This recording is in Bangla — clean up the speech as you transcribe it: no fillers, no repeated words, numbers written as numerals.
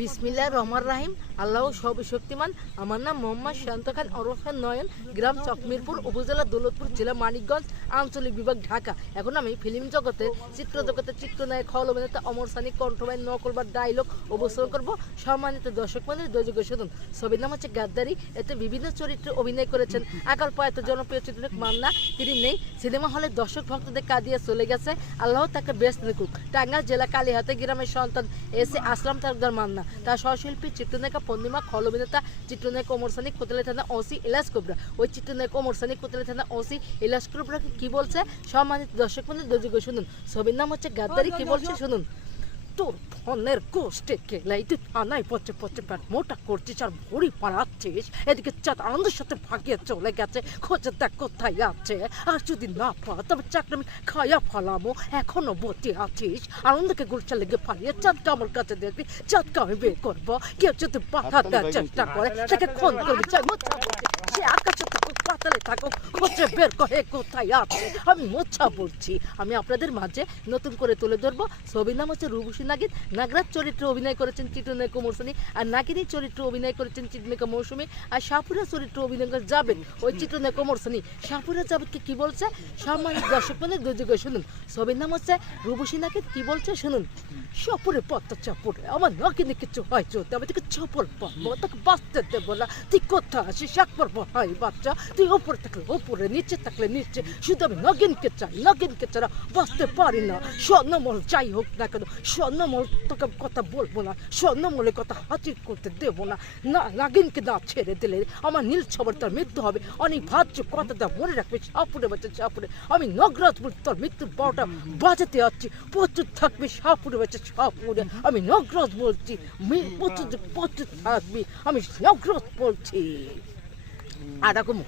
বিসমিল্লাহির রহমানির রহিম। আল্লাহ সর্বশক্তিমান। আমার নাম মোহাম্মদ শান্ত খান ওরফে নয়ন, গ্রাম চকমিরপুর, উপজেলা দৌলতপুর, জেলা মানিকগঞ্জ, আঞ্চলিক বিভাগ, ঢাকা। এখন আমি ফিল্ম জগতে, চিত্র জগতে চিত্রনায়ক, খল অভিনেতা, অমর সানি, কণ্ঠবায়ন, নকল বা ডায়লগ অবস্থান করবো। সম্মানিত দর্শক মন্ডলী, দর্শক শুনুন। ছবির নাম হচ্ছে গাদ্দারি। এতে বিভিন্ন চরিত্রে অভিনয় করেছেন আকাল প্রয়াত জনপ্রিয় চিত্রনায়ক মান্না। তিনি নেই, সিনেমা হলে দর্শক ভক্তদের কাঁদিয়ে চলে গেছে। আল্লাহ তাকে বেস্ট নিকুক। টাঙ্গাইল জেলা কালীহাতে গ্রামের সন্তান এস এ আসলাম তালুকদার মান্না। তার সহশিল্পী চিত্রনায়িকা পূর্ণিমা, খল অভিনেতা চিত্রনায়ক ওমর সানি, কোতোয়ালি থানা ওসি ইলিয়াস কোবরা। ওই চিত্রনায়ক ওমর সানি, কোতোয়ালি থানা ওসি ইলিয়াস কোবরাকে কি বলছে সম্মানিত দর্শক মন্ডলী, দর্শক শুনুন। ছবির নাম হচ্ছে গাদ্দারি। কি বলছে শুনুন। তোর ফোনের কোষ্টে গেলাই তুই থানায় পচে পচে পেট মোটা করছিস আর ভরি পাড়াচ্ছিস, এদিকে চাঁদ আনন্দের সাথে ভাগিয়ে চলে গেছে। খোঁজে দেখ কোথায় আছে, আর যদি না পাওয়া তবে চাকরি আমি খাইয়া ফালামো। এখনো বসে আছিস, আনন্দকে গুলচা লেগে পালিয়ে চাঁদকে আমার কাছে দেখবি, চাঁদকে আমি বের করবো। কেউ যদি বাধা দেওয়ার চেষ্টা করে তাকে খুন করবি। চাই মোছা বলছি, সে আকাশে থাকুক পাতালে থাকুক, খোঁজে বের করে কোথায় আছে। আমি মোছা বলছি। আমি আপনাদের মাঝে নতুন করে তুলে ধরবো। ছবির নাম হচ্ছে রূপসী নাগিন। নাগরাজ চরিত্রে অভিনয় করেছেন চিত্রনায়ক ওমর সানি, আর নাগিনী চরিত্রে অভিনয় করেছেন চিত্রনায়িকা মৌসুমী, আর সাপুরা চরিত্রে অভিনয় করে জাবেদ, ওই চিত্রনায়ক ওমর সানি। সাপুরা জাবেদকে কি বলছে সম্মানিত দর্শক মানে দুর্যোগ শুনুন। ছবির নাম হচ্ছে রূপসী নাগিন। কি বলছে শুনুন। সাপুরে পত্তা চাপুরে আমার নাগিনী কিছু হয় যদি আমি তোকে চপল পাবো, তোকে বাঁচতে দেবো না। তুই কোথায় আসিস একবার ভাই বাচ্চা, তুই ওপরে থাকলে ওপরে, নিচে থাকলে নিচে, শুধু আমি নাগিনকে চাই। নাগিনকে ছাড়া বাঁচতে পারি না। স্বর্ণমল যাই হোক না কেন, স্বর্ণমল তোকে কথা বলবো না, স্বর্ণমলের কথা হাজির করতে দেবো না। না, নাগিনকে না ছেড়ে দিলে আমার নীল ছবর তার মৃত্যু হবে। অনেক ভাজ্য কথাটা মনে রাখবে। সাপুরে বাচ্চা সাপুরে, আমি নগরাজ বলি তোর মৃত্যুর 12টা বাজাতে যাচ্ছি। প্রচুর থাকবে সাপুরে বাচ্চা সাপুরে, আমি নগরাজ বলছি। প্রচুর প্রচুর থাকবি, আমি নগরাজ বলছি। আর রকম